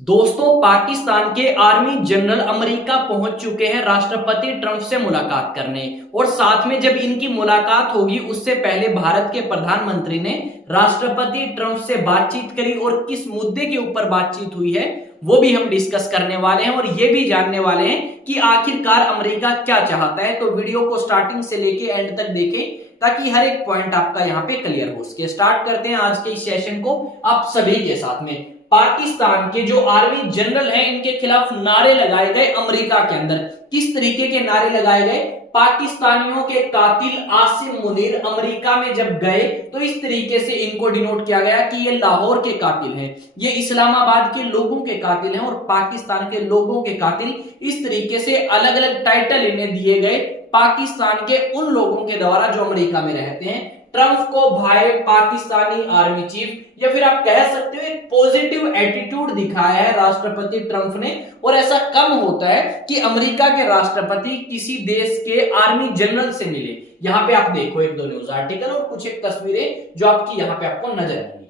दोस्तों, पाकिस्तान के army general America पहुंच चुके हैं राष्ट्रपति ट्रंप से मुलाकात करने। और साथ में जब इनकी मुलाकात होगी उससे पहले भारत के प्रधानमंत्री ने राष्ट्रपति ट्रंप से बातचीत करी और किस मुद्दे के ऊपर बातचीत हुई है वो भी हम डिस्कस करने वाले हैं और ये भी जानने वाले हैं कि आखिरकार अमेरिका क्या चाहता है। तो वीडियो को स्टार्टिंग से लेके एंड तक देखें ताकि हर एक पॉइंट आपका यहाँ पे क्लियर हो सके। स्टार्ट करते हैं आज के इस सेशन को आप सभी के साथ में। पाकिस्तान के जो आर्मी जनरल हैं इनके खिलाफ नारे लगाए गए अमेरिका के अंदर। किस तरीके के नारे लगाए गए? पाकिस्तानियों के कातिल आसिम मुनीर अमेरिका में जब गए तो इस तरीके से इनको डिनोट किया गया कि ये लाहौर के कातिल हैं, ये इस्लामाबाद के लोगों के कातिल हैं और पाकिस्तान के लोगों के कातिल। इस तरीके से अलग अलग टाइटल इन्हें दिए गए पाकिस्तान के उन लोगों के द्वारा जो अमेरिका में रहते हैं। ट्रंप को भाई पाकिस्तानी आर्मी चीफ या फिर आप कह सकते हो एक पॉजिटिव एटीट्यूड दिखाया है राष्ट्रपति ट्रंप ने। और ऐसा कम होता है कि अमेरिका के राष्ट्रपति किसी देश के आर्मी जनरल से मिले। यहां पे आप देखो एक दो न्यूज आर्टिकल और कुछ एक तस्वीरें जो आपकी यहां पे आपको नजर आएंगी।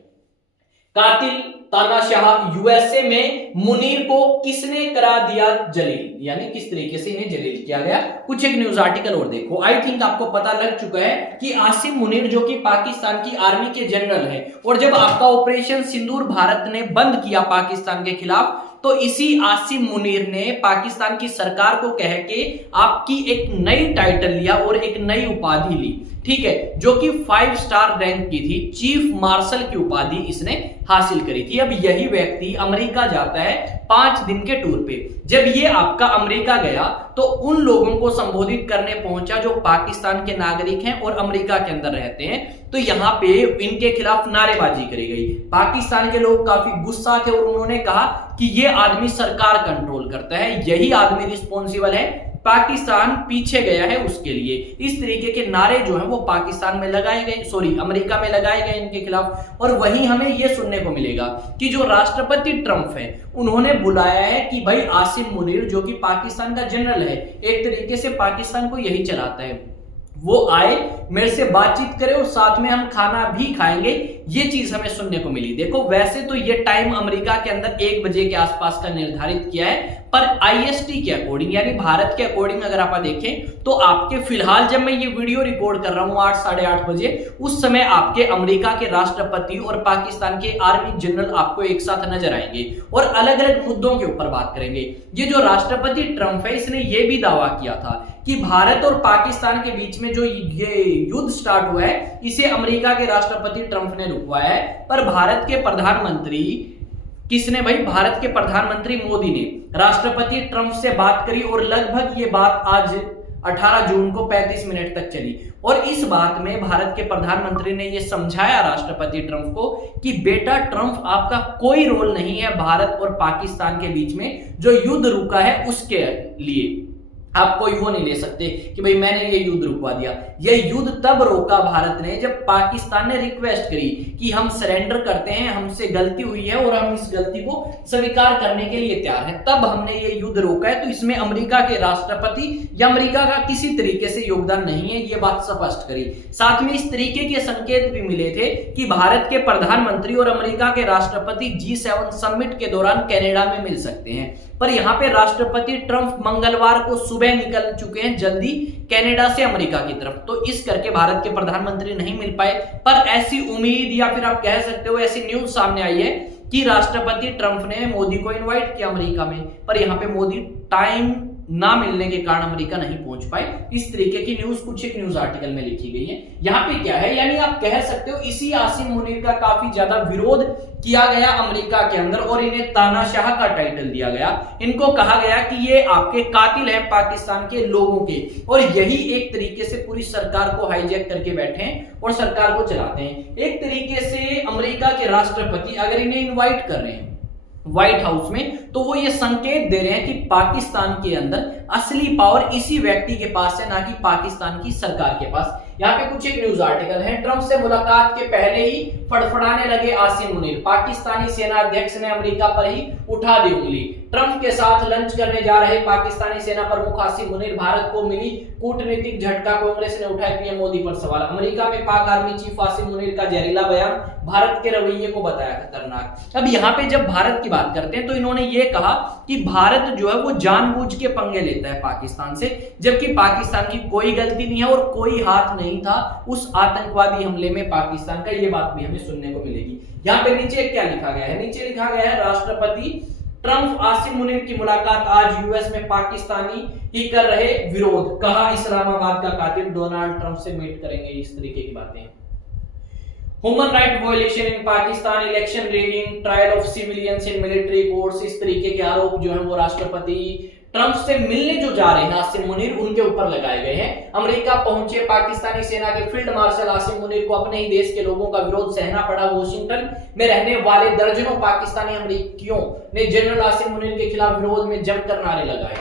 कातिल तानाशाह यूएसए में मुनीर को किसने करा दिया जलील, यानी किस तरीके से इन्हें जलील किया गया। कुछ एक न्यूज आर्टिकल और देखो। आई थिंक आपको पता लग चुका है कि आसिम मुनीर जो कि पाकिस्तान की आर्मी के जनरल हैं और जब आपका ऑपरेशन सिंदूर भारत ने बंद किया पाकिस्तान के खिलाफ तो इसी आसिम मुनीर ने पाकिस्तान की सरकार को कह के आपकी एक नई टाइटल लिया और एक नई उपाधि ली, ठीक है, जो कि 5 स्टार रैंक की थी। चीफ मार्शल की उपाधि इसने हासिल करी थी। अब यही व्यक्ति अमेरिका जाता है 5 दिन के टूर पे। जब ये आपका अमेरिका गया तो उन लोगों को संबोधित करने पहुंचा जो पाकिस्तान के नागरिक हैं और अमेरिका के अंदर रहते हैं। तो यहाँ पे इनके खिलाफ नारेबाजी करी गई। पाकिस्तान के लोग काफी गुस्सा थे और उन्होंने कहा कि ये आदमी सरकार कंट्रोल करता है, यही आदमी रिस्पॉन्सिबल है, पाकिस्तान पीछे गया है उसके लिए। इस तरीके के नारे जो हैं वो पाकिस्तान में लगाए गए, सॉरी अमेरिका में लगाए गए इनके खिलाफ। और वहीं हमें यह सुनने को मिलेगा कि जो राष्ट्रपति ट्रंप है उन्होंने बुलाया है कि भाई आसिम मुनीर जो कि पाकिस्तान का जनरल है, एक तरीके से पाकिस्तान को यही चलाता है, वो आए मेरे से बातचीत करे और साथ में हम खाना भी खाएंगे। ये चीज हमें सुनने को मिली। देखो वैसे तो ये टाइम अमेरिका के अंदर 1 बजे के आसपास का निर्धारित किया है, पर आईएसटी के अकॉर्डिंग यानी भारत के अकॉर्डिंग अगर आप देखें तो आपके फिलहाल जब मैं ये वीडियो रिकॉर्ड कर रहा हूं 8 साढ़े 8 बजे, उस समय आपके अमेरिका के राष्ट्रपति और पाकिस्तान के आर्मी जनरल आपको एक साथ नजर आएंगे और अलग अलग मुद्दों के ऊपर बात करेंगे। ये जो राष्ट्रपति ट्रंप है इसने ये भी दावा किया था कि भारत और पाकिस्तान के बीच में जो ये युद्ध स्टार्ट हुआ है इसे अमेरिका के राष्ट्रपति ट्रंप ने रुकवाया है। पर भारत के प्रधानमंत्री किसने भाई? भारत के प्रधानमंत्री मोदी ने राष्ट्रपति ट्रंप से बात करी और लगभग ये बात आज 18 जून को 35 मिनट तक चली। और इस बात में भारत के प्रधानमंत्री ने यह समझाया राष्ट्रपति ट्रंप को कि बेटा ट्रंप आपका कोई रोल नहीं है भारत और पाकिस्तान के बीच में जो युद्ध रुका है उसके लिए। आप कोई वो नहीं ले सकते कि भाई मैंने ये युद्ध रुकवा दिया। ये युद्ध तब रोका भारत ने जब पाकिस्तान ने रिक्वेस्ट करी कि हम सरेंडर करते हैं, हमसे गलती हुई है और हम इस गलती को स्वीकार करने के लिए तैयार हैं, तब हमने ये युद्ध रोका है। तो इसमें अमेरिका के राष्ट्रपति या अमेरिका का किसी तरीके से योगदान नहीं है, ये बात स्पष्ट करी। साथ में इस तरीके के संकेत भी मिले थे कि भारत के प्रधानमंत्री और अमेरिका के राष्ट्रपति G7 समिट के दौरान कनाडा में मिल सकते हैं। पर यहाँ पे राष्ट्रपति ट्रंप मंगलवार को सुबह निकल चुके हैं जल्दी कनाडा से अमेरिका की तरफ, तो इस करके भारत के प्रधानमंत्री नहीं मिल पाए। पर ऐसी उम्मीद या फिर आप कह सकते हो ऐसी न्यूज सामने आई है कि राष्ट्रपति ट्रंप ने मोदी को इनवाइट किया अमेरिका में, पर यहाँ पे मोदी टाइम ना मिलने के कारण अमेरिका नहीं पहुंच पाए। इस तरीके की न्यूज कुछ एक न्यूज आर्टिकल में लिखी गई है। यहाँ पे क्या है, यानी आप कह सकते हो इसी आसिम मुनीर का काफी ज्यादा विरोध किया गया अमेरिका के अंदर और इन्हें तानाशाह का टाइटल दिया गया। इनको कहा गया कि ये आपके कातिल हैं पाकिस्तान के लोगों के, और यही एक तरीके से पूरी सरकार को हाईजैक करके बैठे हैं और सरकार को चलाते हैं। एक तरीके से अमेरिका के राष्ट्रपति अगर इन्हें इन्वाइट कर रहे हैं व्हाइट हाउस में तो वो ये संकेत दे रहे हैं कि पाकिस्तान के अंदर असली पावर इसी व्यक्ति के पास है, ना कि पाकिस्तान की सरकार के पास। यहाँ पे कुछ एक न्यूज आर्टिकल है। ट्रंप से मुलाकात के पहले ही फड़फड़ाने लगे आसिम मुनीर, पाकिस्तानी सेना अध्यक्ष ने अमेरिका पर ही उठा दी उंगली। ट्रंप के साथ लंच करने जा रहे पाकिस्तानी सेना प्रमुख आसिम मुनीर, भारत को मिली कूटनीतिक झटका, कांग्रेस ने उठाए पीएम मोदी पर सवाल। अमेरिका में पाक आर्मी चीफ आसिम मुनीर का जहरीला बयान, भारत के रवैये को बताया खतरनाक। अब यहाँ पे जब भारत की बात करते हैं तो इन्होंने ये कहा कि भारत जो है वो जानबूझ के पंगे लेता है पाकिस्तान से, जबकि पाकिस्तान की कोई गलती नहीं है और कोई हाथ नहीं था उस आतंकवादी हमले में पाकिस्तान का। ये बात भी हमें सुनने को मिलेगी। यहाँ पे नीचे क्या लिखा गया है? नीचे लिखा गया है राष्ट्रपति ट्रंप आसिम मुनीर की मुलाकात आज यूएस में, पाकिस्तानी ही कर रहे विरोध, कहा इस्लामाबाद का कातिल डोनाल्ड ट्रंप से मीट करेंगे। इस तरीके की बातें। Human right violation in Pakistan, election rigging, trial of civilians in military courts, इस तरीके के आरोप जो है वो राष्ट्रपति ट्रंप से मिलने जो जा रहे हैं आसिम मुनीर, उनके ऊपर लगाए गए हैं। अमेरिका पहुंचे पाकिस्तानी सेना के फील्ड मार्शल आसिम मुनीर को अपने ही देश के लोगों का विरोध सहना पड़ा। वॉशिंगटन में रहने वाले दर्जनों पाकिस्तानी अमेरिकियों ने जनरल आसिम मुनीर के खिलाफ विरोध में जमकर नारे लगाए।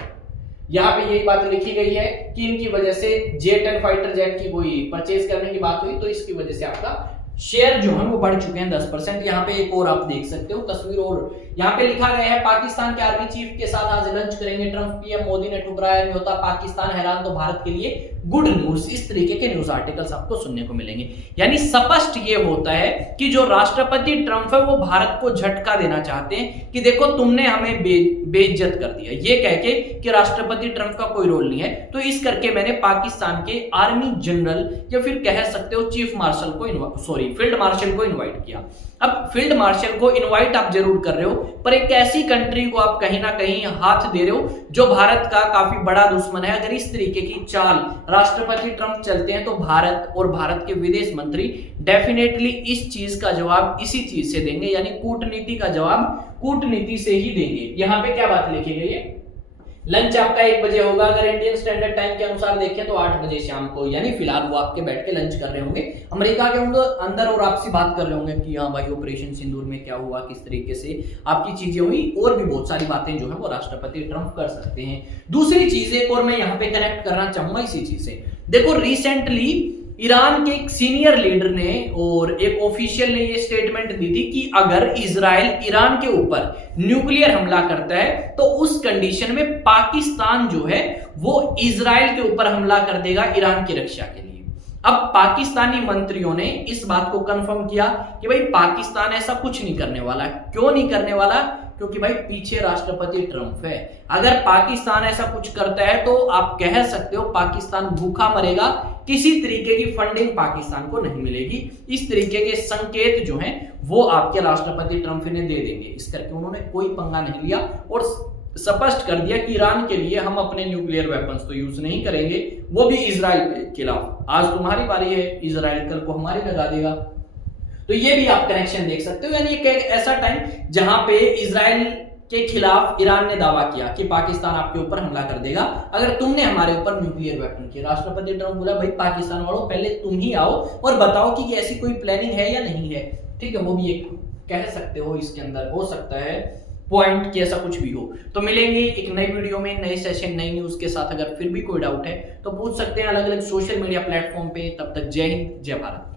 यहाँ पे यही बात लिखी गई है कि इनकी वजह से J-10 फाइटर जेट की कोई परचेज करने की बात हुई, तो इसकी वजह से आपका शेयर जो है वो बढ़ चुके हैं 10%। यहाँ पे एक और आप देख सकते हो तस्वीर, और यहाँ पे लिखा गया है पाकिस्तान के आर्मी चीफ के साथ आज लंच करेंगे ट्रंप, पीएम मोदी ने ठुकराया न्योता, पाकिस्तान हैरान तो भारत के लिए गुड न्यूज। इस तरीके के न्यूज आर्टिकल्स आपको सुनने को मिलेंगे। यानी स्पष्ट ये होता है कि जो राष्ट्रपति ट्रंप है वो भारत को झटका देना चाहते हैं कि देखो तुमने हमें बेइज्जत कर दिया, ये कह के कि राष्ट्रपति ट्रंप का कोई रोल नहीं है, तो इस करके मैंने पाकिस्तान के आर्मी जनरल या फिर कह सकते हो चीफ मार्शल को फील्ड मार्शल को इनवाइट किया। अब फील्ड मार्शल को इनवाइट आप जरूर कर रहे हो, पर एक ऐसी कंट्री को आप कहीं ना कहीं हाथ दे रहे हो जो भारत का काफी बड़ा दुश्मन है। अगर इस तरीके की चाल राष्ट्रपति ट्रंप चलते हैं तो भारत और भारत के विदेश मंत्री डेफिनेटली इस चीज का जवाब इसी चीज से देंगे, यानी कूटनीति का जवाब कूटनीति से ही देंगे। यहाँ पे क्या बात लिखी गई है? लंच आपका 1 बजे होगा, अगर इंडियन स्टैंडर्ड टाइम के अनुसार देखें तो 8 बजे शाम को, यानी फिलहाल वो आपके बैठ के लंच कर रहे होंगे अमेरिका के अंदर और आपसे बात कर रहे होंगे कि हाँ भाई ऑपरेशन सिंदूर में क्या हुआ, किस तरीके से आपकी चीजें हुई, और भी बहुत सारी बातें जो है वो राष्ट्रपति ट्रंप कर सकते हैं। दूसरी चीज एक और मैं यहाँ पे कनेक्ट करना चाहूंगा इसी चीज से। देखो रिसेंटली ईरान के एक सीनियर लीडर ने और एक ऑफिशियल ने ये स्टेटमेंट दी थी कि अगर इजराइल ईरान के ऊपर न्यूक्लियर हमला करता है तो उस कंडीशन में पाकिस्तान जो है वो इजराइल के ऊपर हमला कर देगा ईरान की रक्षा के लिए। अब पाकिस्तानी मंत्रियों ने इस बात को कंफर्म किया कि भाई पाकिस्तान ऐसा कुछ नहीं करने वाला। क्यों नहीं करने वाला? क्योंकि भाई पीछे राष्ट्रपति ट्रंप है। अगर पाकिस्तान ऐसा कुछ करता है तो आप कह सकते हो पाकिस्तान भूखा मरेगा, किसी तरीके की फंडिंग पाकिस्तान को नहीं मिलेगी। इस तरीके के संकेत जो हैं वो आपके राष्ट्रपति ट्रंप ने दे देंगे। इस करके उन्होंने कोई पंगा नहीं लिया और स्पष्ट कर दिया कि ईरान के लिए हम अपने न्यूक्लियर वेपन्स तो यूज नहीं करेंगे, वो भी इजराइल के खिलाफ। आज तुम्हारी बारी है, इजराइल कल को हमारी लगा देगा। तो ये भी आप कनेक्शन देख सकते हो। यानी एक ऐसा टाइम जहां पे इजराइल के खिलाफ ईरान ने दावा किया कि पाकिस्तान आपके ऊपर हमला कर देगा अगर तुमने हमारे ऊपर न्यूक्लियर वेपन किया। राष्ट्रपति ट्रंप बोला भाई पाकिस्तान वालों पहले तुम ही आओ और बताओ कि ऐसी कोई प्लानिंग है या नहीं है। ठीक है, वो भी एक कह सकते हो, इसके अंदर हो सकता है पॉइंट कि ऐसा कुछ भी हो। तो मिलेंगे एक नई वीडियो में, नए सेशन, नई न्यूज के साथ। अगर फिर भी कोई डाउट है तो पूछ सकते हैं अलग अलग सोशल मीडिया प्लेटफॉर्म पे। तब तक जय हिंद, जय भारत।